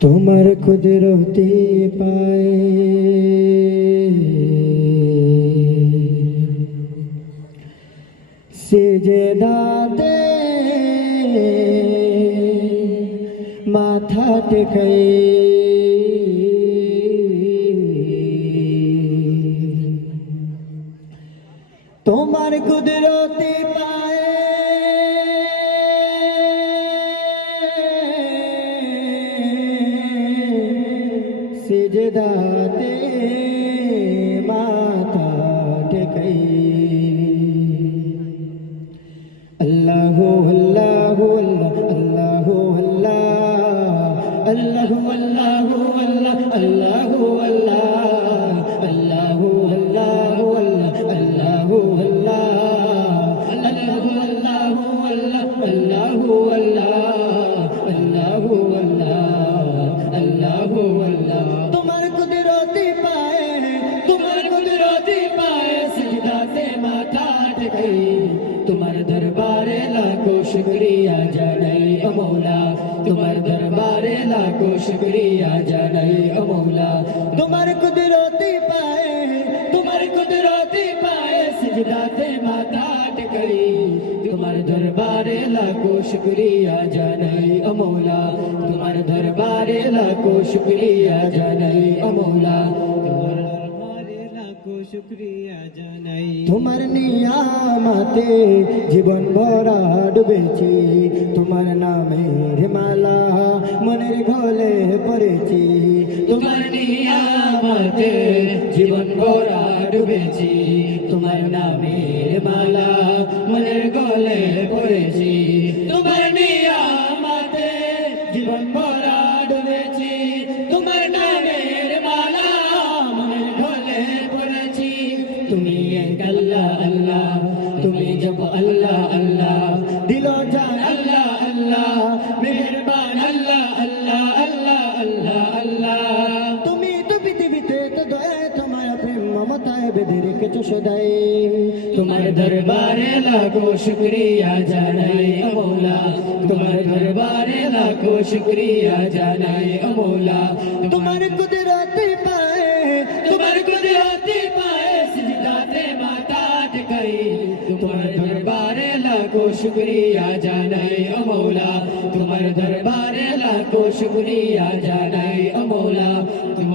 তোমার কুদরতি পায়ে সিজদাতে মাথা টেকাই তোমার কুদরতি পায়ে সিজদাতে মাথা টেকাই আল্লাহু আল্লাহু আল্লাহু আল্লাহ আল্লাহু আল্লাহু আল্লাহ আল্লাহু আল্লাহ আল্লাহু আল্লাহু আল্লাহু আল্লাহ আল্লাহু আল্লাহু আল্লাহু আল্লাহ আল্লাহু আল্লাহ আল্লাহু আল্লাহ তোমার কুদরতি পায়ে সিজদাতে মাথা টেকাই তোমার দরবারে লাখো শুকরিয়া জানাই ও মৌলা তোমার দরবারে লাখো শুকরিয়া জানাই ও মৌলা তোমার কুদরতি পায়ে সিজদাতে মাথা টেকাই তোমার দরবারে লাখো শুকরিয়া জানাই ও মৌলা তোমার দরবারে লাখো শুকরিয়া জানাই ও মৌলা শুক্রিয়া জানাই তোমার নিয়ামতে জীবন ভরা ডুবেছি তোমার নামের মালা মনের ঘোলে পড়েছি তোমার নিয়ামতে জীবন ভরা ডুবেছি তোমার নামের মালা মনের ঘোলে পড়েছি তোমার নিয়ামতে জীবন ভরা ডুবেছি তোমার নামের মালা মনের ঘোলে পড়েছি তুমি এক আল্লাহ আল্লাহ তুমি জব আল্লাহ আল্লাহ দিল জান আল্লাহ আল্লাহ মেহেরবান আল্লাহ আল্লাহ আল্লাহ আল্লাহ আল্লাহ তুমি তো পৃথিবীতে তো দয়া তোমার প্রেম মমতায় বেঁধে রেখেছো সদাই তোমার দরবারে লাখো শুকরিয়া জানাই ও মৌলা তোমার দরবারে লাখো শুকরিয়া জানাই ও মৌলা তোমার কুদরতি পায়ে সিজদাতে মাথা টেকাই তোমার দরবারে লাখো শুকরিয়া জানাই ও মৌলা তোমার দরবারে লাখো শুকরিয়া জানাই ও মৌলা।